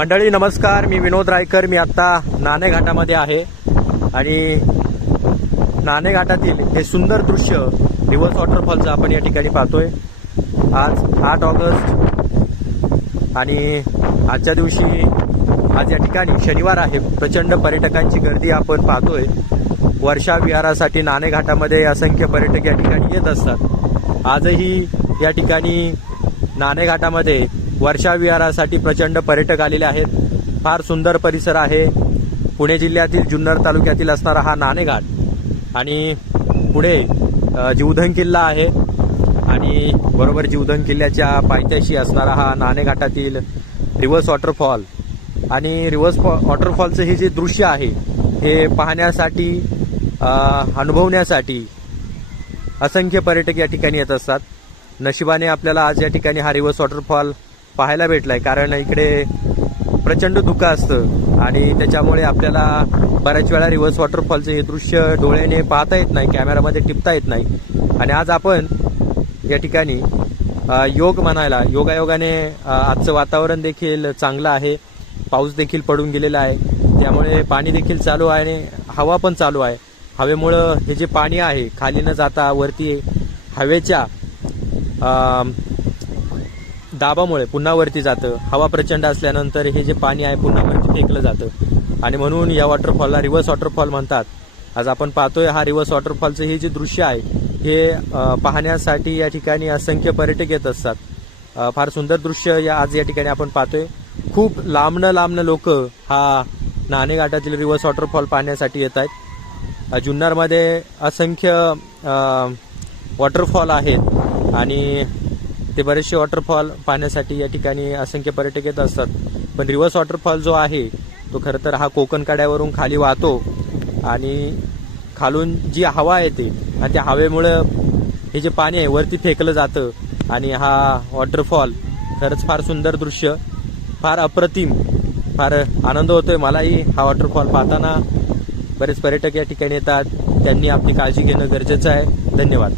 मंडळी नमस्कार, मी विनोद रायकर. मी आत्ता नाणे घाटामध्ये आहे आणि नाणे घाटातील हे सुंदर दृश्य रिव्हर्स वॉटरफॉलचं आपण या ठिकाणी पाहतोय. आज 8 ऑगस्ट आणि आजच्या दिवशी आज या ठिकाणी शनिवार आहे. प्रचंड पर्यटकांची गर्दी आपण पाहतोय. वर्षा विहारासाठी नाणे घाटामध्ये असंख्य पर्यटक या ठिकाणी येत असतात. आजही या ठिकाणी नाणे घाटामध्ये वर्षा विहारासाठी प्रचंड पर्यटक आलेले आहेत. फार सुंदर परिसर आहे. पुणे जिल्ह्यातील जुन्नर तालुक्यातील असणारा हा नाणे घाट आणि पुढे जीवधन किल्ला आहे आणि बरोबर जीवधन किल्ल्याच्या पायथ्याशी असणारा हा नाणे घाटातील रिव्हर्स वॉटरफॉल. आणि रिव्हर्स वॉटरफॉलचं हे जे दृश्य आहे हे पाहण्यासाठी अनुभवण्यासाठी असंख्य पर्यटक या ठिकाणी येत असतात. नशिबाने आपल्याला आज या ठिकाणी हा रिव्हर्स वॉटरफॉल पाहायला भेटलाय, कारण इकडे प्रचंड धुकं असतं आणि त्याच्यामुळे आपल्याला बऱ्याच वेळा रिव्हर्स वॉटरफॉलचं हे दृश्य डोळ्याने पाहता येत नाही, कॅमेरामध्ये टिपता येत नाही. आणि आज आपण या ठिकाणी योग म्हणायला योगायोगाने आजचं वातावरण देखील चांगलं आहे. पाऊस देखील पडून गेलेला आहे, त्यामुळे पाणी देखील चालू आहे आणि हवा पण चालू आहे. हवेमुळं हे जे पाणी आहे खाली न जाता वरती हवेच्या दाबामुळे पुन्हा वरती जातं. हवा प्रचंड असल्यानंतर हे जे पाणी आहे पुन्हा वरती फेकलं जातं आणि म्हणून या वॉटरफॉलला रिव्हर्स वॉटरफॉल म्हणतात. आज आपण पाहतोय हा रिव्हर्स वॉटरफॉलचं हे जे दृश्य आहे हे पाहण्यासाठी या ठिकाणी असंख्य पर्यटक येत असतात. फार सुंदर दृश्य आज या ठिकाणी आपण पाहतोय. खूप लांबनं लोक हा नाणे घाटातील रिव्हर्स वॉटरफॉल पाहण्यासाठी येत आहेत. जुन्नरमध्ये असंख्य वॉटरफॉल आहेत आणि ते बरेचसे वॉटरफॉल पाहण्यासाठी या ठिकाणी असंख्य पर्यटक येत असतात. पण रिव्हर्स वॉटरफॉल जो आहे तो खरं तर हा कोकण कड्यावरून खाली वाहतो आणि खालून जी हवा येते आणि त्या हवेमुळं हे जे पाणी आहे वरती फेकलं जातं आणि हा वॉटरफॉल खरंच फार सुंदर दृश्य, फार अप्रतिम, फार आनंद होतोय मलाही हा वॉटरफॉल पाहताना. बरेच पर्यटक या ठिकाणी येतात, त्यांनी आपली काळजी घेणं गरजेचं आहे. धन्यवाद.